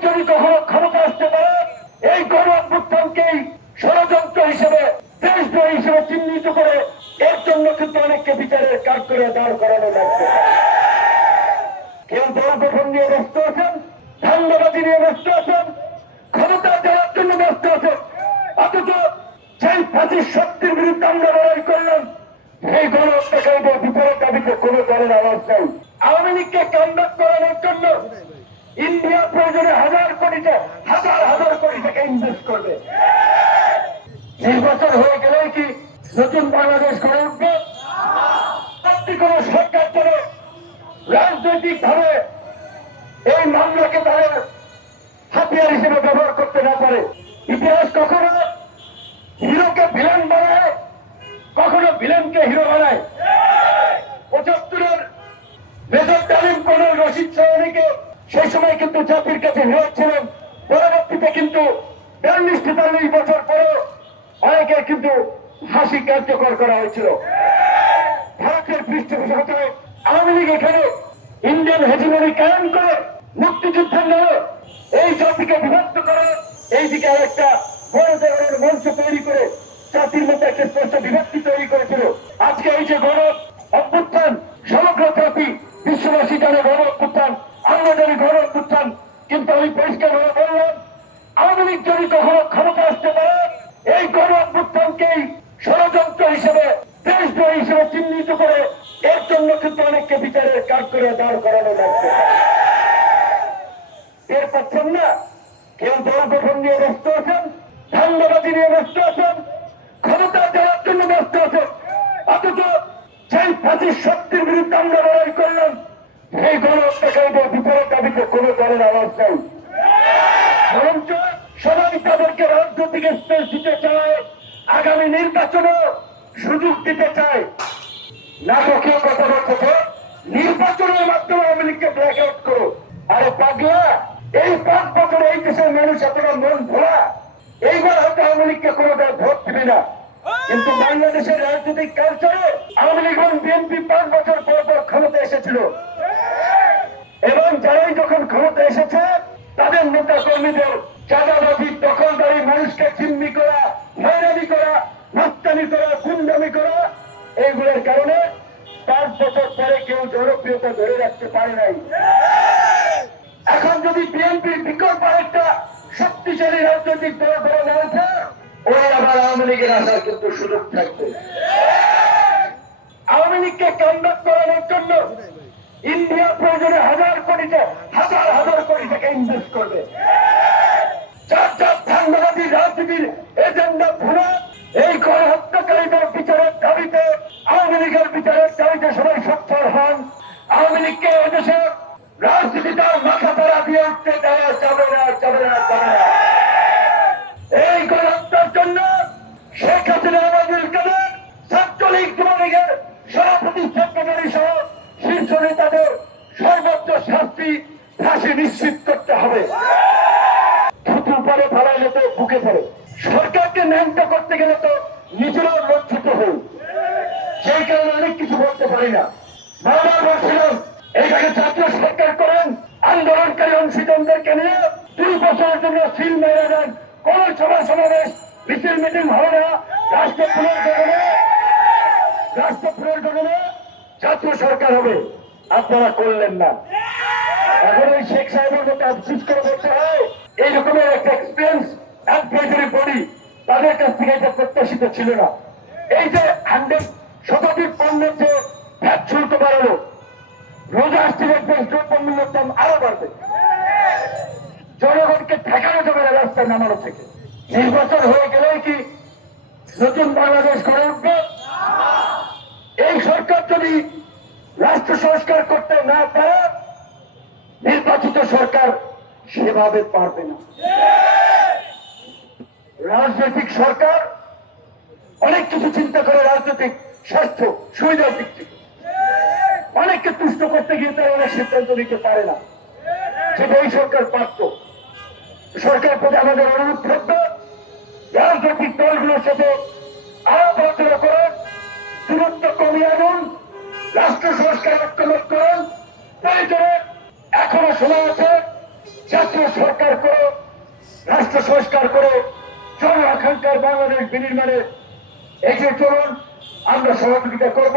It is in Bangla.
কখনো ক্ষমতা আসতে পারে, এই গণ ষড়যন্ত্র হিসেবে, দেশদ্রোহী হিসেবে চিহ্নিত করে, এর জন্য কিন্তু অনেককে বিচারের কাজ করে দাঁড় করানো লাগবে। কেউ দল নিয়ে ব্যস্ত আছেন? ধান্দাবাজি নিয়ে ব্যস্ত আছেন? ক্ষমতা দেওয়ার জন্য ব্যস্ত আছেন? অথচ সেই ফাঁসির শক্তির বিরুদ্ধে আমরা লড়াই করলাম। এই গণ বিচারের দাবিতে কোনো দলের আওয়াজ নেই। আওয়ামী লীগকে কামব্যাক করানোর জন্য ইন্ডিয়া প্রয়োজনে হাজার কোটি হাজার হাজার কোটি টাকা ইনভেস্ট করবে। নির্বাচন হয়ে গেলে কি নতুন বাংলাদেশ গড়ে উঠবে? আপনি কোন সরকার চলে রাজনৈতিক ভাবে এই মামলাকে তাদের হাতিয়ার হিসেবে ব্যবহার করতে না পারে। ইতিহাস কখনো হিরোকে ভিলেন বানায়, কখনো ভিলেনকে হিরো বানায়। সেই সময় কিন্তু জাতির কাছে হিরো ছিলেন। পরবর্তীতে কিন্তু বিয়াল্লিশ তেতাল্লিশ বছর পরে অনেকে কিন্তু হাসি কার্যকর করা হয়েছিল। ভারতের পৃষ্ঠপোষকতায় আওয়ামী লীগ এখানে ইন্ডিয়ান হেজিমনি কায়েম করে মুক্তিযুদ্ধের নামে এই জাতিকে বিভক্ত করে, এইদিকে আরেকটা বড় ধরনের মঞ্চ তৈরি করে কিন্তু আমি পরিষ্কার ভাবে বললাম, আওয়ামী লীগ যদি কখনো ক্ষমতা আসতে পারে, এই গণ অভ্যুত্থানকেই ষড়যন্ত্র হিসেবে, দেশদ্রোহী হিসেবে চিহ্নিত করে, এর জন্য কিন্তু অনেককে বিচারের কাজ করে দাঁড় করানো লাগবে। টের পাচ্ছেন না? কেউ দল গঠন নিয়ে ব্যস্ত আছেন? ধান্দাবাজি নিয়ে ব্যস্ত আছেন? ক্ষমতা দেওয়ার জন্য ব্যস্ত আছেন? অথচ সেই ফাঁসির শক্তির বিরুদ্ধে আমরা লড়াই করলাম। এই গণ হত্যাকারীদের বিচারের দাবিতে কোনো দলের আওয়াজ নেই। বরঞ্চ সবাই তাদেরকে রাজনৈতিক স্পেস দিতে চায়, আগামী নির্বাচনে সুযোগ দিতে চায়। নাটকীয় কথা নির্বাচনের মাধ্যমে আওয়ামী ব্ল্যাক আউট করো। আরে পাগলা, এই পাঁচ বছরে এই দেশের মানুষ এতটা মন ভোলা এইবার হয়তো আওয়ামী লীগকে কোনো দল ভোট দিবে না। কিন্তু বাংলাদেশের রাজনৈতিক কালচারে আওয়ামী লীগ এবং বিএনপি পাঁচ বছর পর পর ক্ষমতা এসেছিল। এবং যারাই যখন ক্ষমতা এসেছে, তাদের নেতা কর্মীদের চাঁদাবাজি, দখলদারি, মানুষকে চিন্নি করা, হয়রানি করা মাস্তানি করা, গুন্ডামি করা, এইগুলোর কারণে পাঁচ বছর পরে কেউ জনপ্রিয়তা ধরে রাখতে পারে নাই। এখন যদি বিএনপির বিকল্প একটা শক্তিশালী রাজনৈতিক দল ধরে না ওঠে ওই আবার আওয়ামী লীগের আসার কিন্তু সুযোগ থাকবে। আওয়ামী লীগকে কামব্যাক করানোর জন্য ইন্ডিয়া প্রয়োজনে হাজার কোটি হাজার হাজার কোটি টাকা ইনভেস্ট করবে। যার যার ধান্দাবাদী রাজনীতির এজেন্ডা ভুলে এই গণ হত্যাকারীদের বিচারের দাবিতে, আওয়ামী লীগের বিচারের দাবিতে সবাই সচ্ছল হন। আওয়ামী লীগকে এদেশে রাজনীতিটা মাথা তারা দিয়ে উঠতে দেওয়া যাবে না যাবে না যাবে না। এই গণহত্যার জন্য শেখ হাসিনা আমাদের কাদের ছাত্রলীগ যুবলীগের সভাপতি সেক্রেটারি সহ শীর্ষ সর্বোচ্চ শাস্তি ফাঁসি নিশ্চিত করতে হবে। থুতু পরে ফেলাইলে তো বুকে পড়ে সরকারকে ন্যাংট করতে গেলে তো নিজেরাও লজ্জিত হই। সেই কারণে অনেক কিছু বলতে পারি না। বারবার বলছিলাম এইটাকে ছাত্র সরকার করেন, আন্দোলনকারী অংশীদারদেরকে নিয়ে দুই বছরের জন্য সিল মেরে দেন। কোন সভা সমাবেশ, মিছিল, মিটিং হবে না। রাষ্ট্র রাষ্ট্র ছাত্র সরকার হবে। আপনারা করলেন না। শেখ সাহেবের মতো আফসুস করে বলতে হয় এই একটা এক্সপিরিয়েন্স অ্যাডভাইজারি বডি তাদের কাছ থেকে এটা প্রত্যাশিত ছিল না। এই যে হান্ড্রেড শতাধিক পণ্যের যে ভ্যাট শুল্ক বাড়ালো, রোজা আসছে দেখবেন দ্রব্যমূল্যের দাম আরও বাড়বে। জনগণকে ঠেকানো যাবে না রাস্তায় নামানো থেকে। নির্বাচন হয়ে গেলেই কি নতুন বাংলাদেশ গড়ে উঠবে? এই সরকার যদি রাষ্ট্র সংস্কার করতে না পারে সেভাবে পারবে না। রাজনৈতিক সরকার অনেক কিছু চিন্তা করে, রাজনৈতিক স্বাস্থ্য সুবিধার দিক থেকে। অনেককে তুষ্ট করতে গিয়ে তারা অনেক সিদ্ধান্ত নিতে পারে না। সেটা এই সরকার পারত। সরকার প্রতি আমাদের অনুরোধ থাকবে, রাজনৈতিক দলগুলোর সাথে আলাপ আলোচনা করুন, দূরত্ব কমিয়ে আনুন, রাষ্ট্র সংস্কার ঐক্যমত করুন এখনও সময় আছে। জাতীয় সরকার করো, রাষ্ট্র সংস্কার করো, জন আকাঙ্ক্ষার বাংলাদেশ বিনির্মাণে এগিয়ে চলুন। আমরা সহযোগিতা করব।